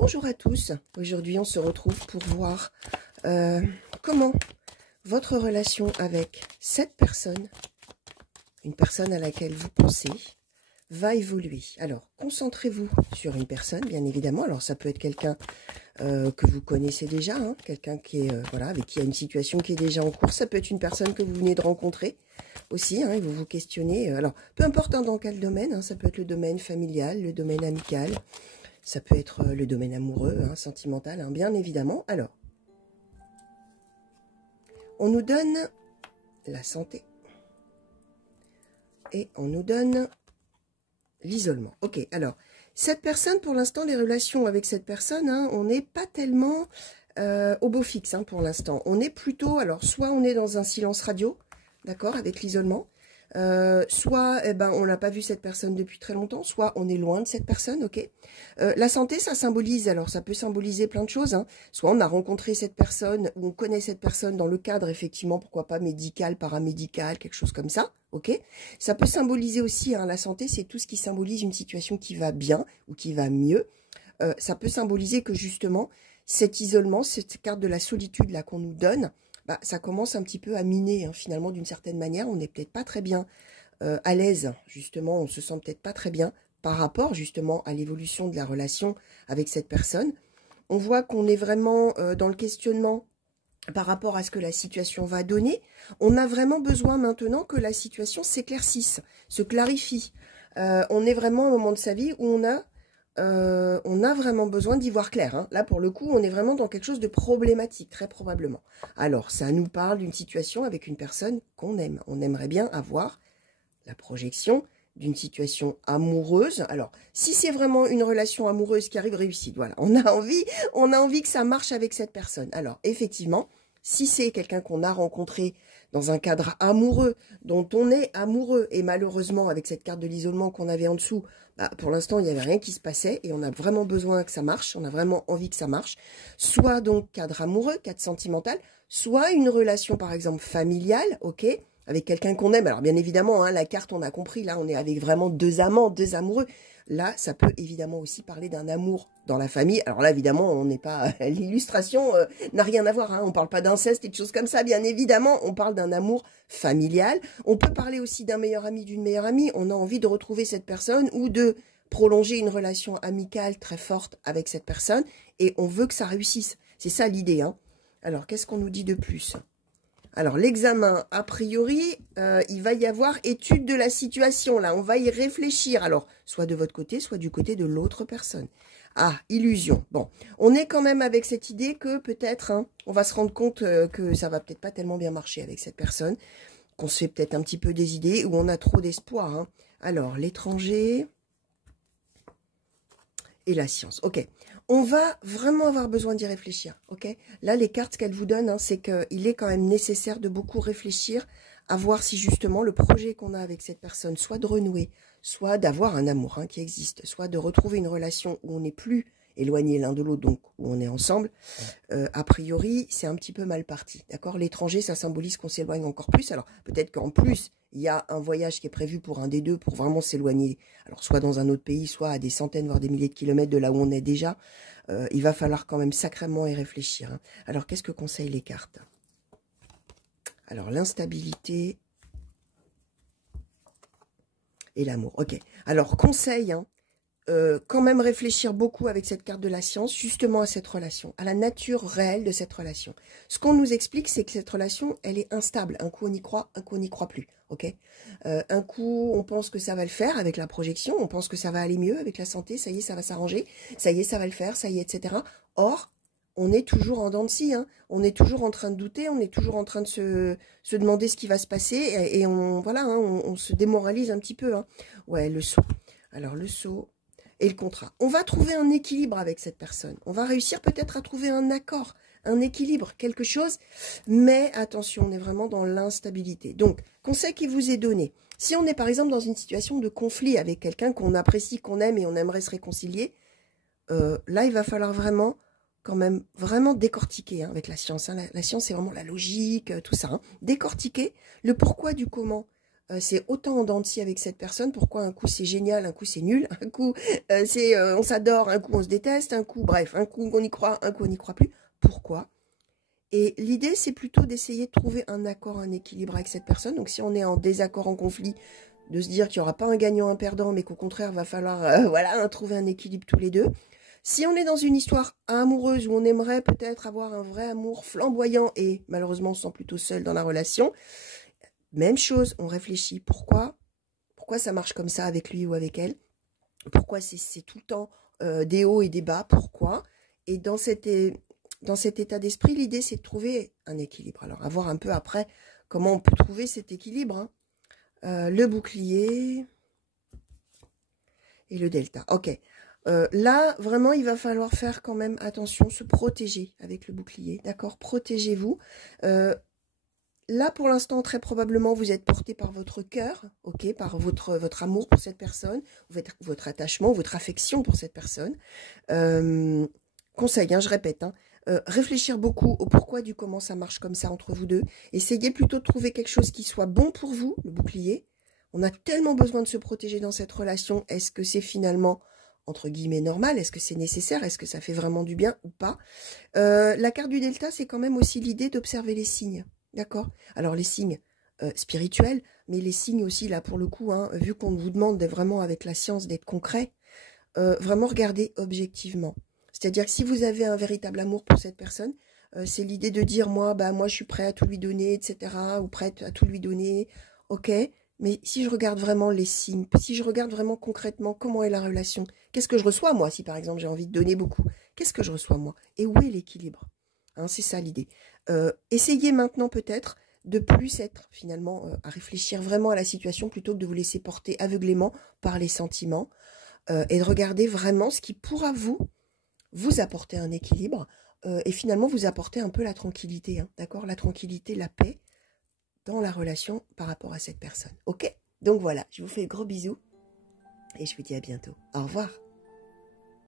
Bonjour à tous, aujourd'hui on se retrouve pour voir comment votre relation avec cette personne, une personne à laquelle vous pensez, va évoluer. Alors, concentrez-vous sur une personne, bien évidemment. Alors, ça peut être quelqu'un que vous connaissez déjà, hein, quelqu'un qui est, voilà, avec qui il y a une situation qui est déjà en cours. Ça peut être une personne que vous venez de rencontrer aussi, hein, et vous vous questionnez. Alors, peu importe hein, dans quel domaine, hein, ça peut être le domaine familial, le domaine amical, ça peut être le domaine amoureux, hein, sentimental, hein, bien évidemment. Alors, on nous donne la santé et on nous donne l'isolement. Ok, alors, cette personne, pour l'instant, les relations avec cette personne, hein, on n'est pas tellement au beau fixe hein, pour l'instant. On est plutôt, alors, soit on est dans un silence radio, d'accord, avec l'isolement, soit eh ben, on n'a pas vu cette personne depuis très longtemps, soit on est loin de cette personne, ok. La santé, ça symbolise, alors ça peut symboliser plein de choses, hein. Soit on a rencontré cette personne, ou on connaît cette personne dans le cadre, effectivement, pourquoi pas médical, paramédical, quelque chose comme ça, ok. Ça peut symboliser aussi, hein, la santé, c'est tout ce qui symbolise une situation qui va bien, ou qui va mieux. Ça peut symboliser que justement, cet isolement, cette carte de la solitude là qu'on nous donne, bah, ça commence un petit peu à miner, hein, finalement, d'une certaine manière. On n'est peut-être pas très bien à l'aise, justement, on se sent peut-être pas très bien par rapport, justement, à l'évolution de la relation avec cette personne. On voit qu'on est vraiment dans le questionnement par rapport à ce que la situation va donner. On a vraiment besoin maintenant que la situation s'éclaircisse, se clarifie. On est vraiment au moment de sa vie où on a vraiment besoin d'y voir clair. Hein. Là, pour le coup, on est vraiment dans quelque chose de problématique, très probablement. Alors, ça nous parle d'une situation avec une personne qu'on aime. On aimerait bien avoir la projection d'une situation amoureuse. Alors, si c'est vraiment une relation amoureuse qui arrive, réussite, voilà. On a envie que ça marche avec cette personne. Alors, effectivement, si c'est quelqu'un qu'on a rencontré dans un cadre amoureux, dont on est amoureux, et malheureusement, avec cette carte de l'isolement qu'on avait en dessous, bah, pour l'instant, il n'y avait rien qui se passait, et on a vraiment besoin que ça marche, on a vraiment envie que ça marche, soit donc cadre amoureux, cadre sentimental, soit une relation, par exemple, familiale, ok, avec quelqu'un qu'on aime. Alors, bien évidemment, hein, la carte, on a compris, là, on est avec vraiment deux amants, deux amoureux. Là, ça peut évidemment aussi parler d'un amour dans la famille. Alors là, évidemment, on n'est pas... L'illustration n'a rien à voir. Hein. On ne parle pas d'inceste et de choses comme ça. Bien évidemment, on parle d'un amour familial. On peut parler aussi d'un meilleur ami, d'une meilleure amie. On a envie de retrouver cette personne ou de prolonger une relation amicale très forte avec cette personne. Et on veut que ça réussisse. C'est ça l'idée. Hein. Alors, qu'est-ce qu'on nous dit de plus ? Alors, l'examen, a priori, il va y avoir étude de la situation. Là, on va y réfléchir. Alors, soit de votre côté, soit du côté de l'autre personne. Ah, illusion. Bon, on est quand même avec cette idée que peut-être, hein, on va se rendre compte que ça va peut-être pas tellement bien marcher avec cette personne, qu'on se fait peut-être un petit peu des idées, ou on a trop d'espoir. Hein. Alors, l'étranger et la science. Ok. On va vraiment avoir besoin d'y réfléchir, ok? Là, les cartes qu'elle vous donne, hein, c'est qu'il est quand même nécessaire de beaucoup réfléchir à voir si justement le projet qu'on a avec cette personne, soit de renouer, soit d'avoir un amour hein, qui existe, soit de retrouver une relation où on n'est plus éloigné l'un de l'autre, donc où on est ensemble, a priori, c'est un petit peu mal parti, d'accord? L'étranger, ça symbolise qu'on s'éloigne encore plus. Alors, peut-être qu'en plus, il y a un voyage qui est prévu pour un des deux pour vraiment s'éloigner, alors soit dans un autre pays, soit à des centaines, voire des milliers de kilomètres de là où on est déjà. Il va falloir quand même sacrément y réfléchir. Hein. Alors, qu'est-ce que conseillent les cartes? Alors, l'instabilité et l'amour. Ok. Alors, conseil, hein, quand même réfléchir beaucoup avec cette carte de la science, justement à cette relation, à la nature réelle de cette relation. Ce qu'on nous explique, c'est que cette relation, elle est instable. Un coup, on y croit, un coup, on n'y croit plus. Ok. Un coup, on pense que ça va le faire avec la projection, on pense que ça va aller mieux avec la santé, ça y est, ça va s'arranger, ça y est, ça va le faire, ça y est, etc. Or, on est toujours en dents de scie, hein. On est toujours en train de douter, on est toujours en train de se demander ce qui va se passer, et on, voilà, hein, on se démoralise un petit peu. Hein. Ouais, le saut. Alors, le saut... et le contrat. On va trouver un équilibre avec cette personne. On va réussir peut-être à trouver un accord, un équilibre, quelque chose. Mais attention, on est vraiment dans l'instabilité. Donc, conseil qui vous est donné. Si on est par exemple dans une situation de conflit avec quelqu'un qu'on apprécie, qu'on aime et on aimerait se réconcilier, là, il va falloir vraiment, quand même, vraiment décortiquer hein, avec la science. Hein. La science, c'est vraiment la logique, tout ça. Hein. Décortiquer le pourquoi du comment c'est autant en dents de scie avec cette personne. Pourquoi un coup c'est génial, un coup c'est nul, un coup on s'adore, un coup on se déteste, un coup, bref, un coup on y croit, un coup on n'y croit plus. Pourquoi? Et l'idée, c'est plutôt d'essayer de trouver un accord, un équilibre avec cette personne. Donc si on est en désaccord, en conflit, de se dire qu'il n'y aura pas un gagnant, un perdant, mais qu'au contraire, va falloir voilà, trouver un équilibre tous les deux. Si on est dans une histoire amoureuse où on aimerait peut-être avoir un vrai amour flamboyant et malheureusement on se sent plutôt seul dans la relation, même chose, on réfléchit. Pourquoi ça marche comme ça avec lui ou avec elle? Pourquoi c'est tout le temps des hauts et des bas? Pourquoi? Et dans cet état d'esprit, l'idée c'est de trouver un équilibre. Alors, à voir un peu après comment on peut trouver cet équilibre. Hein. Le bouclier et le delta. Ok. Là, vraiment, il va falloir faire quand même attention, se protéger avec le bouclier. D'accord? Protégez-vous. Là, pour l'instant, très probablement, vous êtes porté par votre cœur, ok, par votre amour pour cette personne, votre attachement, votre affection pour cette personne. Conseil, hein, je répète, hein, réfléchir beaucoup au pourquoi du comment ça marche comme ça entre vous deux. Essayez plutôt de trouver quelque chose qui soit bon pour vous, le bouclier. On a tellement besoin de se protéger dans cette relation. Est-ce que c'est finalement, entre guillemets, normal? Est-ce que c'est nécessaire? Est-ce que ça fait vraiment du bien ou pas? La carte du delta, c'est quand même aussi l'idée d'observer les signes. D'accord? Alors, les signes spirituels, mais les signes aussi, là, pour le coup, hein, vu qu'on vous demande vraiment, avec la science, d'être concret, vraiment regarder objectivement. C'est-à-dire que si vous avez un véritable amour pour cette personne, c'est l'idée de dire, moi, je suis prêt à tout lui donner, etc., ou prête à tout lui donner, ok, mais si je regarde vraiment les signes, si je regarde vraiment concrètement comment est la relation, qu'est-ce que je reçois, moi, si par exemple j'ai envie de donner beaucoup, qu'est-ce que je reçois, moi? Et où est l'équilibre? Hein, c'est ça l'idée. Essayez maintenant peut-être de plus être finalement à réfléchir vraiment à la situation plutôt que de vous laisser porter aveuglément par les sentiments et de regarder vraiment ce qui pourra vous apporter un équilibre et finalement vous apporter un peu la tranquillité, hein, d'accord? La tranquillité, la paix dans la relation par rapport à cette personne. Ok? Donc voilà, je vous fais de gros bisous et je vous dis à bientôt. Au revoir.